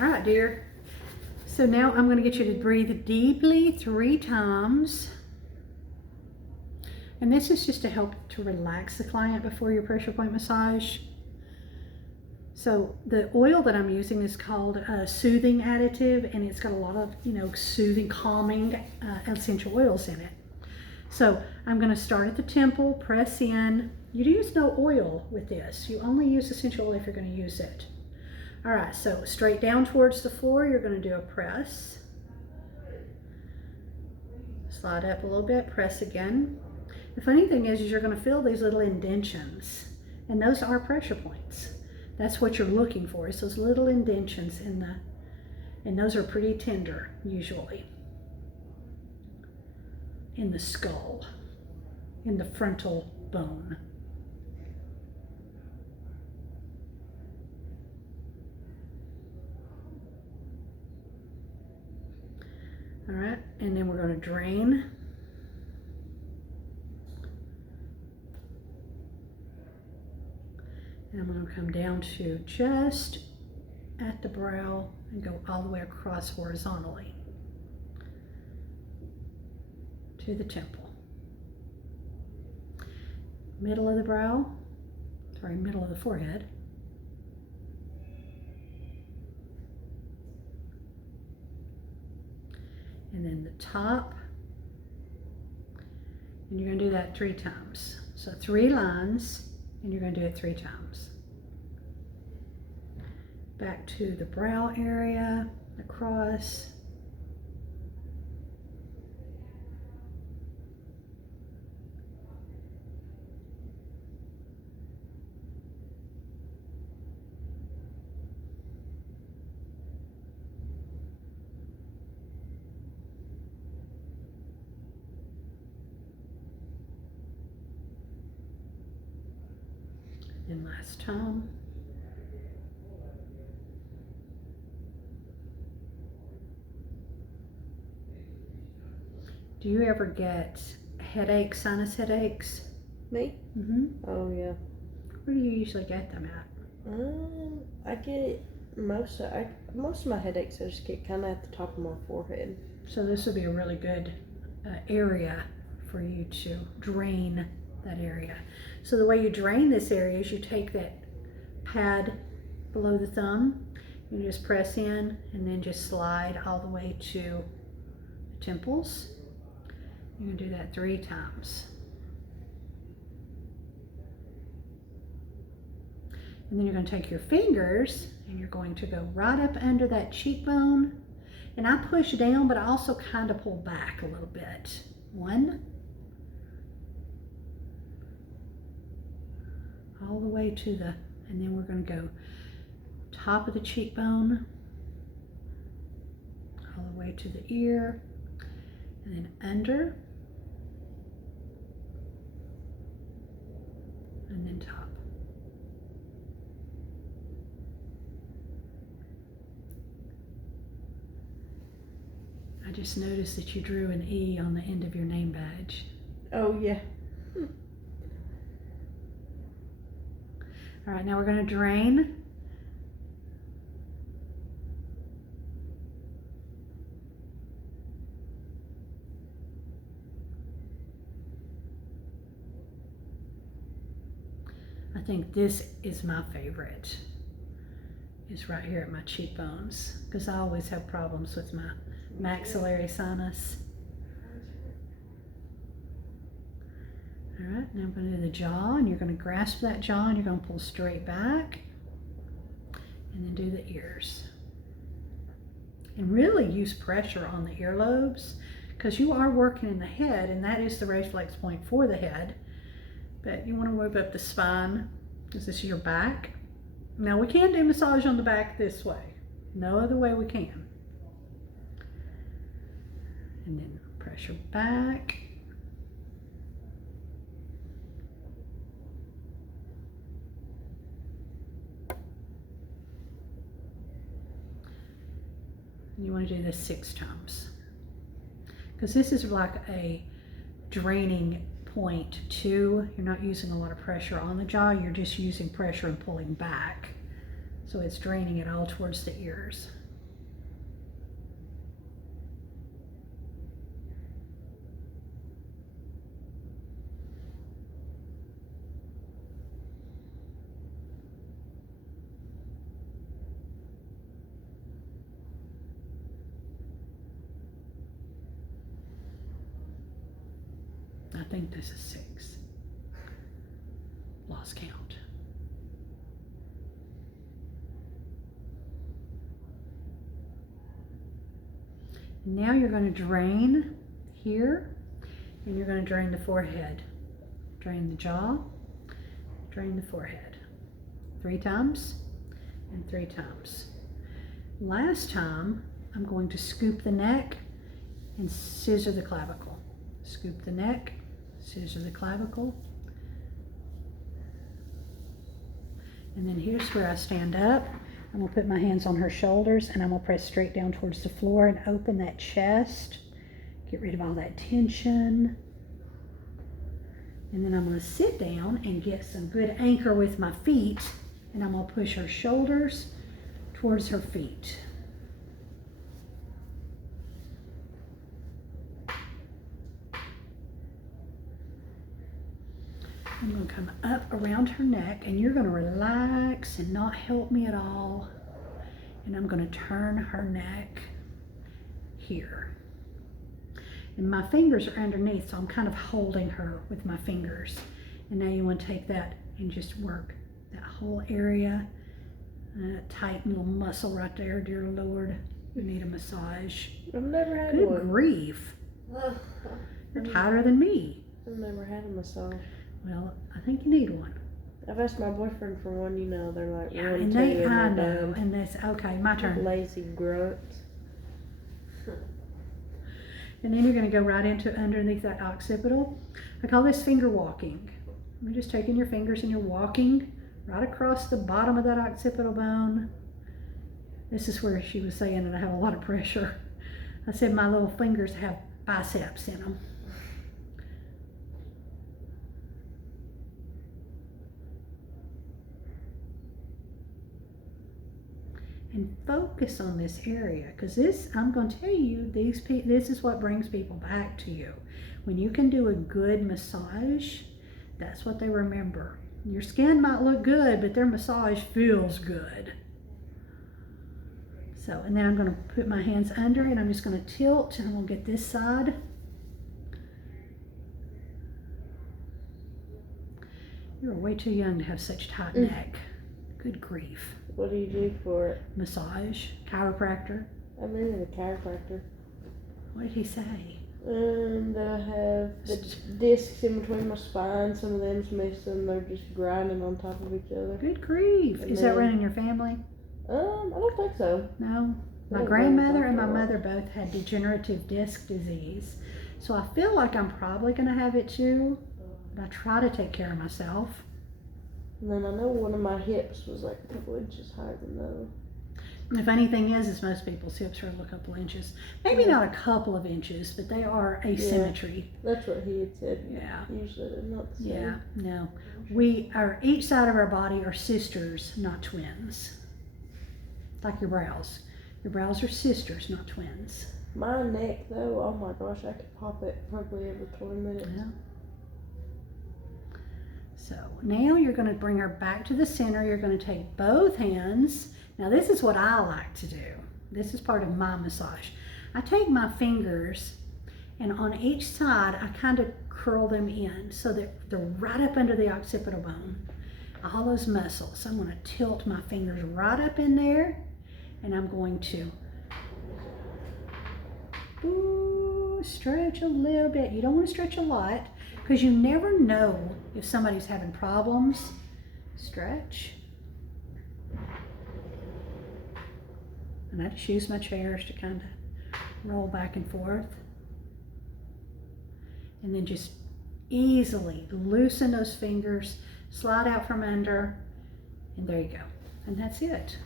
All right, dear. So now I'm going to get you to breathe deeply 3 times. And this is just to help to relax the client before your pressure point massage. So the oil that I'm using is called a soothing additive, and it's got a lot of, soothing, calming essential oils in it. So I'm going to start at the temple, press in. You use no oil with this. You only use essential oil if you're going to use it. All right, so straight down towards the floor, you're going to do a press. Slide up a little bit, press again. The funny thing is you're going to feel these little indentions, and those are pressure points. That's what you're looking for, is those little indentions and those are pretty tender usually. In the skull, in the frontal bone. All right, and then we're going to drain. And I'm going to come down to just at the brow and go all the way across horizontally to the temple. Middle of the brow, middle of the forehead. And then the top. And you're going to do that 3 times. So 3 lines, and you're going to do it 3 times. Back to the brow area, across. And last time. Do you ever get headaches, sinus headaches? Me? Mm-hmm. Oh, yeah. Where do you usually get them at? I get most of my headaches I just get kind of at the top of my forehead. So this would be a really good area for you to drain that area. So the way you drain this area is you take that pad below the thumb, you just press in and then just slide all the way to the temples. You're going to do that 3 times. And then you're going to take your fingers and you're going to go right up under that cheekbone. And I push down, but I also kind of pull back a little bit. 1. All the way to the, and then we're going to go top of the cheekbone, all the way to the ear, and then under, and then top. I just noticed that you drew an E on the end of your name badge. Oh, yeah. All right, now we're going to drain. I think this is my favorite. It's right here at my cheekbones, because I always have problems with my maxillary sinus. All right, now I'm going to do the jaw, and you're going to grasp that jaw and you're going to pull straight back, and then do the ears. And really use pressure on the earlobes, because you are working in the head, and that is the reflex point for the head. But you want to move up the spine, because this is your back. Now we can do massage on the back this way. No other way we can. And then pressure back. And you want to do this 6 times. Because this is like a draining point too. You're not using a lot of pressure on the jaw, you're just using pressure and pulling back. So it's draining it all towards the ears. think this is 6. Lost count. Now you're going to drain here, and you're going to drain the forehead. Drain the jaw, drain the forehead. 3 times and 3 times. Last time, I'm going to scoop the neck and scissor the clavicle. Scoop the neck, scissor the clavicle. And then here's where I stand up. I'm going to put my hands on her shoulders and I'm going to press straight down towards the floor and open that chest. Get rid of all that tension. And then I'm going to sit down and get some good anchor with my feet. And I'm going to push her shoulders towards her feet. I'm going to come up around her neck and you're going to relax and not help me at all. And I'm going to turn her neck here. And my fingers are underneath, so I'm kind of holding her with my fingers. And now you want to take that and just work that whole area. Tight little muscle right there, dear Lord. You need a massage. I've never had Good one. grief. You're tighter than me. I've never had a massage. Well, I think you need one. I've asked my boyfriend for one, you know, they're like Yeah, 1, and 2, they, I and they're know, done. and that's, okay, my turn. Lazy grunts. And then you're gonna go right into underneath that occipital. I call this finger walking. You're just taking your fingers and you're walking right across the bottom of that occipital bone. This is where she was saying that I have a lot of pressure. I said my little fingers have biceps in them. And focus on this area, because this, I'm going to tell you, this is what brings people back to you. When you can do a good massage, that's what they remember. Your skin might look good, but their massage feels good. So, and then I'm going to put my hands under it. I'm just going to tilt, and I'm going to get this side. You're way too young to have such tight neck. Good grief. What do you do for it? Massage, chiropractor. I'm in a chiropractor. What did he say? And I have the discs in between my spine. Some of them's missing. They're just grinding on top of each other. Good grief. And Is that then- running your family? I don't think so. No. My don't grandmother know and my about mother both had degenerative disc disease. So I feel like I'm probably going to have it too. But I try to take care of myself. And then I know one of my hips was like a couple inches higher than the other. The funny thing is most people's hips are a couple inches. Maybe not a couple of inches, but they are asymmetry. That's what he had said. Yeah. Usually they're not the same. Yeah, no. We are, each side of our body are sisters, not twins. Like your brows. Your brows are sisters, not twins. My neck though, oh my gosh, I could pop it probably every 20 minutes. Yeah. So now you're going to bring her back to the center. You're going to take both hands. Now this is what I like to do. This is part of my massage. I take my fingers and on each side I kind of curl them in so that they're right up under the occipital bone. All those muscles. So I'm going to tilt my fingers right up in there and I'm going to stretch a little bit. You don't want to stretch a lot because you never know if somebody's having problems. Stretch. And I just use my chairs to kind of roll back and forth. And then just easily loosen those fingers, slide out from under, and there you go. And that's it.